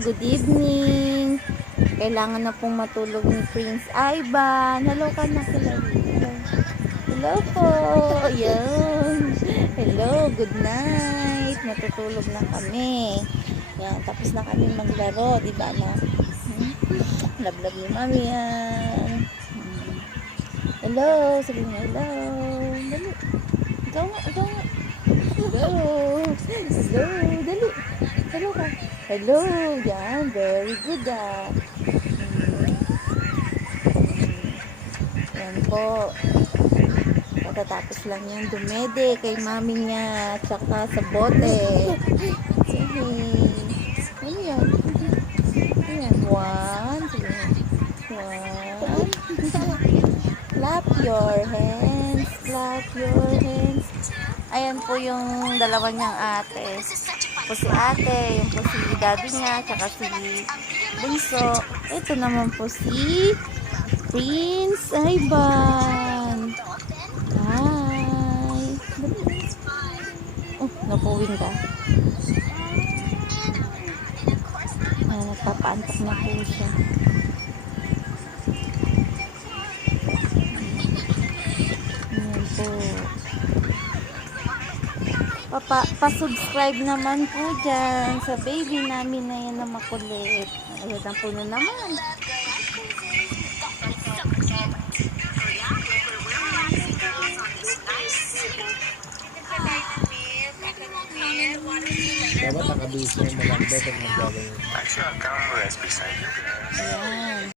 good evening. Kailangan na pong matulog ni Prince Ivan. Hello ka na sila. Hello po. Yan. Hello, good night. Natutulog na kami. Yan, tapos na kami maglaro, di ba na? Love ni Mami yan. Hello, sabihin mo hello. Dali. Ikaw nga. Hello. Hello, dali. Hello ka. Hello, yan. Very good Yan po. Patatapos lang yung dumede kay mami niya. Tsaka sa bote. Sige. Ano yan? Ayan. One. Sige. One. Clap your hands. Clap your hands. Ayan po yung dalawa niyang ate. Po si ate, yung po si daddy niya, tsaka si bunso. Ito naman po si Prince Ivan. Hi. Oh, napuwing ka. Nagpapaantak na po siya. Ayan po. Pa-subscribe naman po dyan sa baby namin na yan na makulit. Ayan ang puno naman. Dapat nakabisi yung maganda pag maglalaro. Ayan.